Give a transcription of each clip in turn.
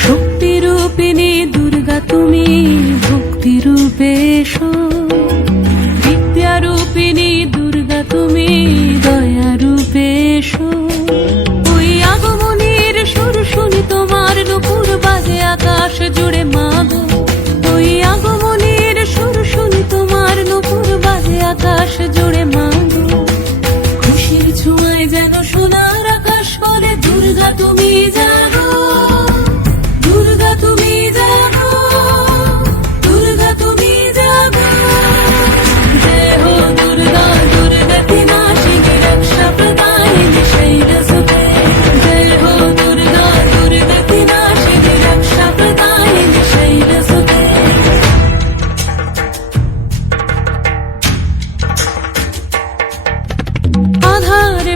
শক্তি রূপিণী দুর্গা তুমি ভক্তি রূপে এসো। বিদ্যা রূপিণী দুর্গা, তুমি দয়া রূপে এসো। ওই আগমনের সুর শুনি তোমার নুপুর বাজে আকাশ জুড়ে মাগো। ওই আগমনের সুর শুনি তোমার নুপুর বাজে আকাশ জুড়ে মাগো। খুশির ছোঁয়ায় যেন সোনার আকাশ বলে, দুর্গা, তুমি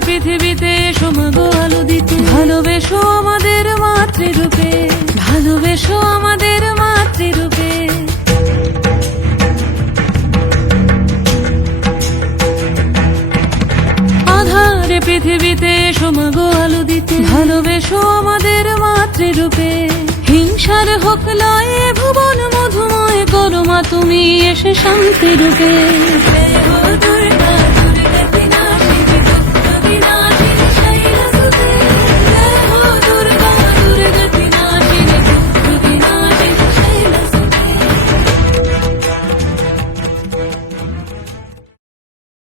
পৃথিবীতে সমাগো আলো দিতে। ভালোবেসো আমাদের মাতৃরূপে। ভালোবেসো আমাদের মাতৃরূপে। আধারে পৃথিবীতে সমাগো আলো দিতে। ভালোবেসো আমাদের মাতৃরূপে। হিংসার হোক লয়ে, ভুবন মধুময় করো মা তুমি এসে শান্তি রূপে